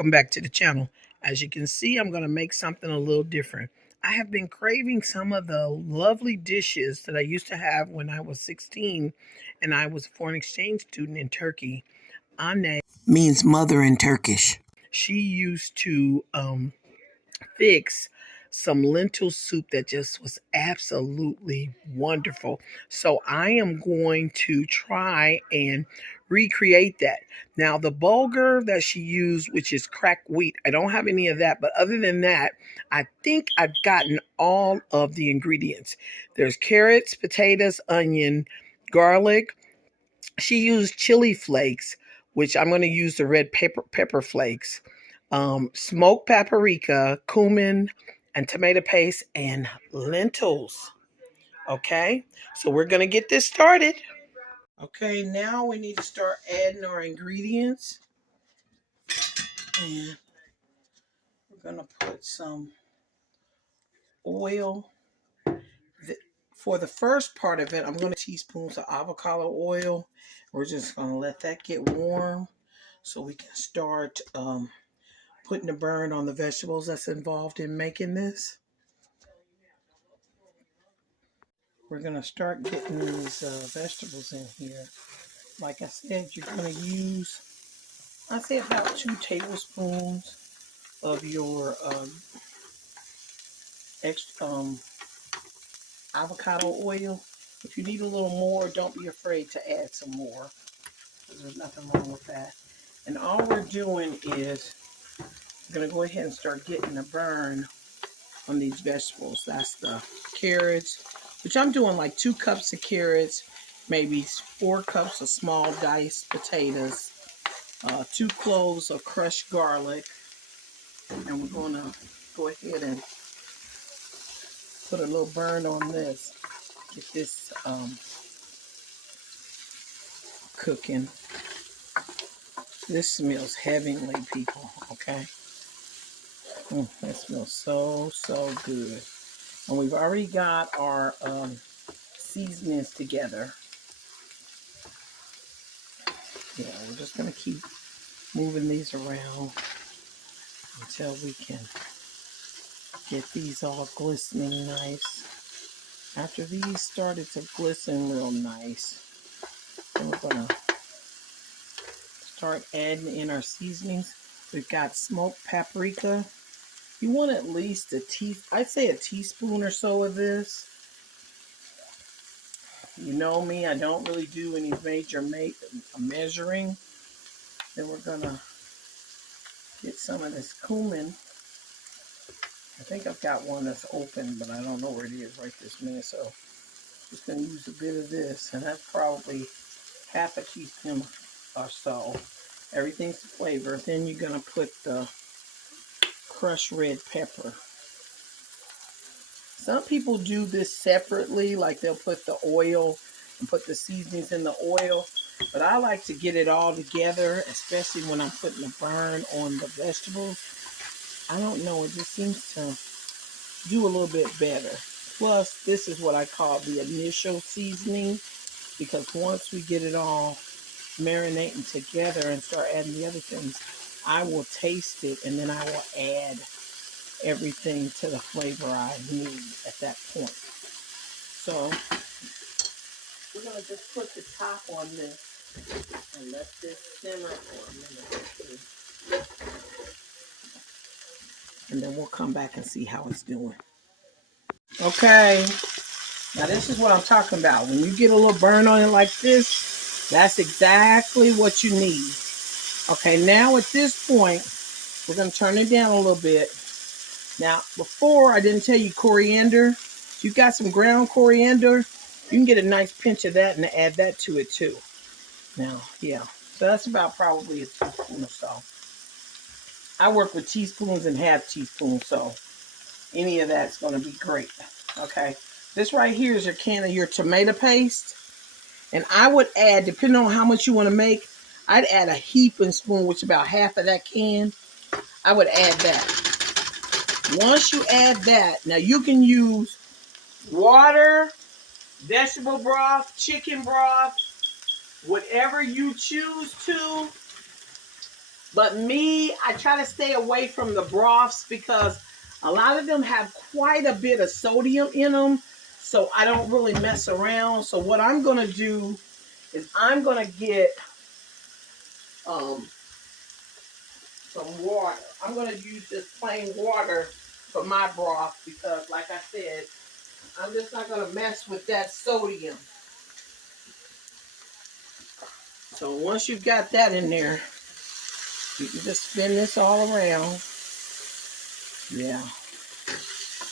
welcome back to the channel. As you can see, I'm going to make something a little different. I have been craving some of the lovely dishes that I used to have when I was 16 and I was a foreign exchange student in Turkey. Anne means mother in Turkish. She used to fix some lentil soup that just was absolutely wonderful. So I am going to try and recreate that. Now, the bulgur that she used, which is cracked wheat, I don't have any of that. But other than that, I think I've gotten all of the ingredients. There's carrots, potatoes, onion, garlic. She used chili flakes, which I'm going to use the red pepper flakes, smoked paprika, cumin, and tomato paste, and lentils. Okay, so we're going to get this started. Okay, now we need to start adding our ingredients. And we're going to put some oil. For the first part of it, I'm going to teaspoons of avocado oil. We're just going to let that get warm so we can start putting the burn on the vegetables that's involved in making this. We're going to start getting these vegetables in here. Like I said, you're going to use, I'd say about 2 tablespoons of your extra avocado oil. If you need a little more, don't be afraid to add some more, because there's nothing wrong with that. And all we're doing is we're going to go ahead and start getting a burn on these vegetables. That's the carrots, which I'm doing like 2 cups of carrots, maybe 4 cups of small diced potatoes, 2 cloves of crushed garlic, and we're going to go ahead and put a little burn on this. Get this cooking. This smells heavenly, people, okay? That smells so good. And we've already got our seasonings together. Yeah, we're just going to keep moving these around until we can get these all glistening nice. After these started to glisten real nice, then we're going to start adding in our seasonings. We've got smoked paprika. You want at least I'd say a teaspoon or so of this. You know me, I don't really do any major measuring. Then we're going to get some of this cumin. I think I've got one that's open, but I don't know where it is right this minute. So I'm just going to use a bit of this, and that's probably half a teaspoon or so. Everything's flavor. Then you're going to put the crushed red pepper. Some people do this separately, like they'll put the oil and put the seasonings in the oil. But I like to get it all together, especially when I'm putting the burn on the vegetables. I don't know, it just seems to do a little bit better. Plus, this is what I call the initial seasoning, because once we get it all marinating together and start adding the other things, I will taste it and then I will add everything to the flavor I need at that point. So we're going to just put the top on this and let this simmer for a minute or 2. And then we'll come back and see how it's doing. Okay, now this is what I'm talking about. When you get a little burn on it like this, that's exactly what you need. Okay, now at this point, we're going to turn it down a little bit. Now, before I didn't tell you coriander. If you got some ground coriander, you can get a nice pinch of that and add that to it too. Now, yeah, so that's about probably a teaspoon or so. I work with teaspoons and half teaspoons, so any of that's going to be great. Okay, this right here is your can of your tomato paste. And I would add, depending on how much you want to make, I'd add a heaping spoon, which is about half of that can. I would add that. Once you add that, now you can use water, vegetable broth, chicken broth, whatever you choose to. But me, I try to stay away from the broths because a lot of them have quite a bit of sodium in them. So I don't really mess around. So what I'm going to do is I'm going to get um, some water. I'm going to use this plain water for my broth because, like I said, I'm just not going to mess with that sodium. So once you've got that in there, you can just spin this all around. Yeah.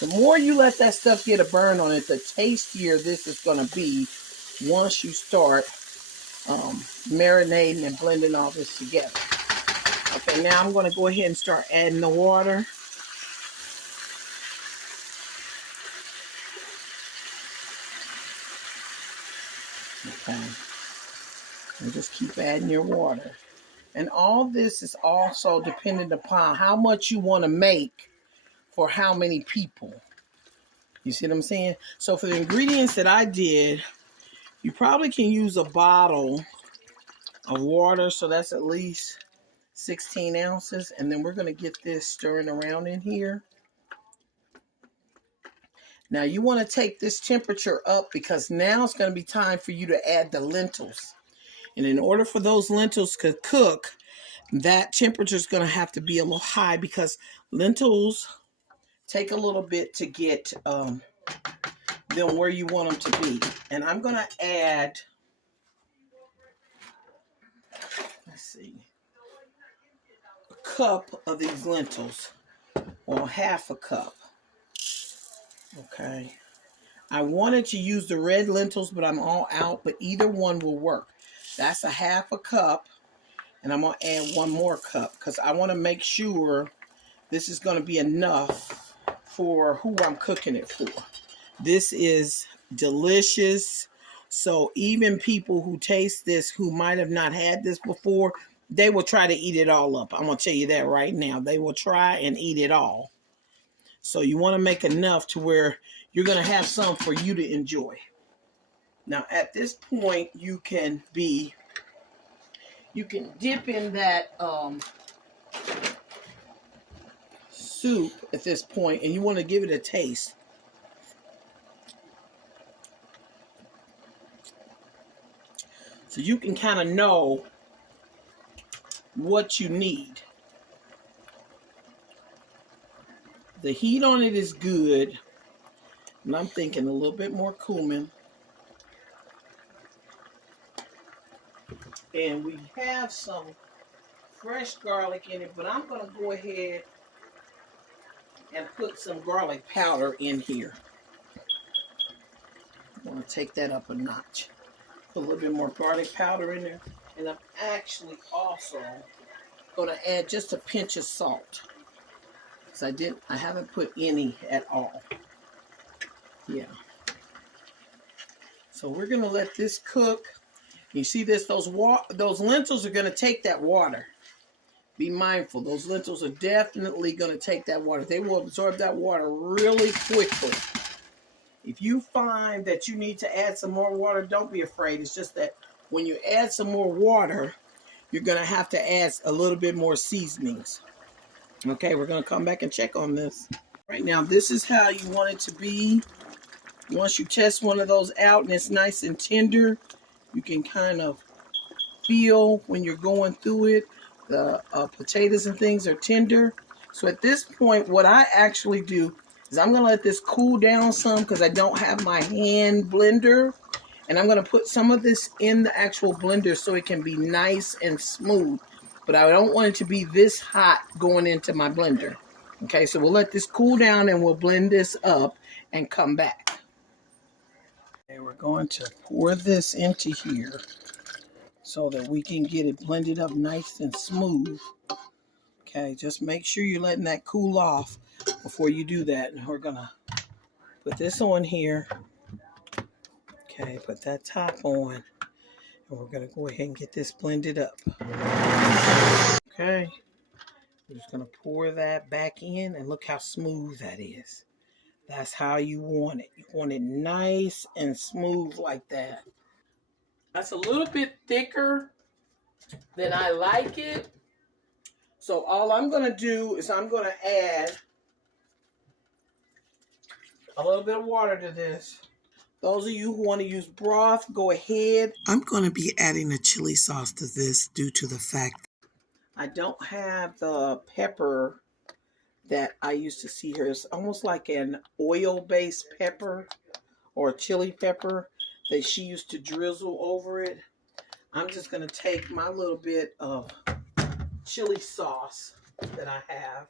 The more you let that stuff get a burn on it, the tastier this is going to be once you start marinating and blending all this together. Okay, now I'm going to go ahead and start adding the water. Okay. And just keep adding your water. And all this is also dependent upon how much you want to make for how many people. You see what I'm saying? So for the ingredients that I did, you probably can use a bottle of water. So that's at least 16 ounces. And then we're going to get this stirring around in here. Now you want to take this temperature up because now it's going to be time for you to add the lentils. And in order for those lentils to cook, that temperature is going to have to be a little high because lentils take a little bit to get them where you want them to be. And I'm going to add, let's see, a cup of these lentils, or half a cup. Okay. I wanted to use the red lentils, but I'm all out, but either one will work. That's a half a cup, and I'm going to add one more cup because I want to make sure this is going to be enough for who I'm cooking it for. This is delicious. So even people who taste this who might have not had this before, they will try to eat it all up. I'm going to tell you that right now. They will try and eat it all. So you want to make enough to where you're going to have some for you to enjoy. Now at this point, you can dip in that soup at this point, and you want to give it a taste. So you can kind of know what you need. The heat on it is good. And I'm thinking a little bit more cumin. And we have some fresh garlic in it, but I'm going to go ahead and put some garlic powder in here. I want to take that up a notch. Put a little bit more garlic powder in there. And I'm actually also going to add just a pinch of salt. Because I haven't put any at all. Yeah. So we're going to let this cook. You see this? Those lentils are going to take that water. Be mindful. Those lentils are definitely going to take that water. They will absorb that water really quickly. If you find that you need to add some more water, don't be afraid. It's just that when you add some more water, you're going to have to add a little bit more seasonings. Okay, we're going to come back and check on this. Right now, this is how you want it to be. Once you test one of those out and it's nice and tender, you can kind of feel when you're going through it. The potatoes and things are tender. So at this point, what I actually do is I'm going to let this cool down some because I don't have my hand blender. And I'm going to put some of this in the actual blender so it can be nice and smooth. But I don't want it to be this hot going into my blender. Okay, so we'll let this cool down and we'll blend this up and come back. Okay, we're going to pour this into here so that we can get it blended up nice and smooth. Okay, just make sure you're letting that cool off before you do that. And we're going to put this on here. Okay, put that top on. And we're going to go ahead and get this blended up. Okay, we're just going to pour that back in and look how smooth that is. That's how you want it. You want it nice and smooth like that. That's a little bit thicker than I like it. So all I'm going to do is I'm going to add a little bit of water to this. Those of you who want to use broth, go ahead. I'm going to be adding a chili sauce to this due to the fact I don't have the pepper that I used to see here. It's almost like an oil-based pepper or chili pepper that she used to drizzle over it. I'm just going to take my little bit of chili sauce that I have.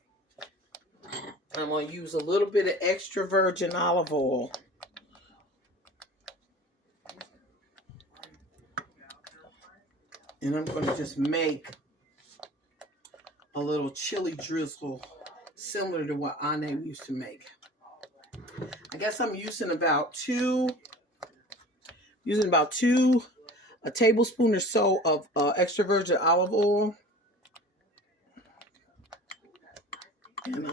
I'm going to use a little bit of extra virgin olive oil. And I'm going to just make a little chili drizzle similar to what Anne used to make. I guess I'm using about a tablespoon or so of extra virgin olive oil. And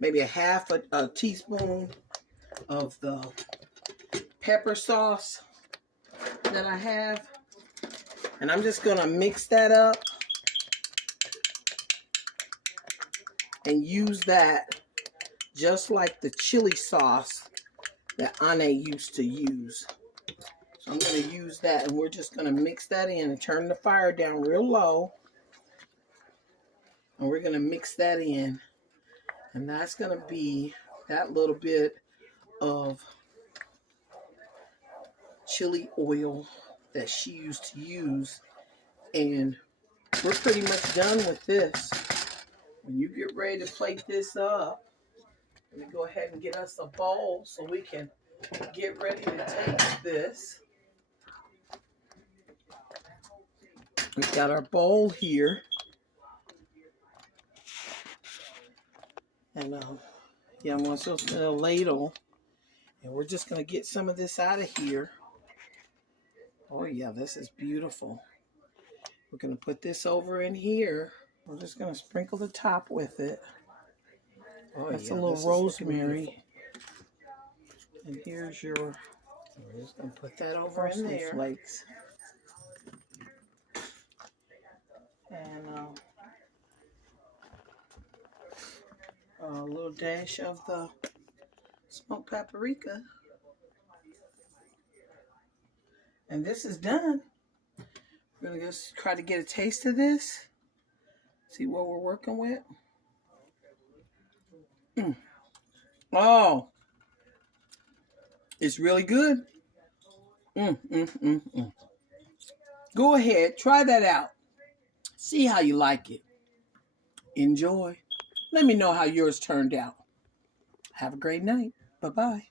maybe a half a teaspoon of the pepper sauce that I have. And I'm just going to mix that up and use that just like the chili sauce that Anne used to use. So I'm going to use that, and we're just going to mix that in and turn the fire down real low. And we're going to mix that in. And that's going to be that little bit of chili oil that she used to use. And we're pretty much done with this. When you get ready to plate this up, let me go ahead and get us a bowl so we can get ready to taste this. We've got our bowl here. And yeah, I'm going to put a ladle. And we're just going to get some of this out of here. Oh yeah, this is beautiful. We're going to put this over in here. We're just going to sprinkle the top with it. Oh, that's yeah, a little rosemary. And here's your, we're just going to put that over in there. Flakes. And a little dash of the smoked paprika. And this is done. We're going to just try to get a taste of this. See what we're working with. Oh, it's really good. Go ahead, try that out. See how you like it. Enjoy. Let me know how yours turned out. Have a great night. Bye-bye.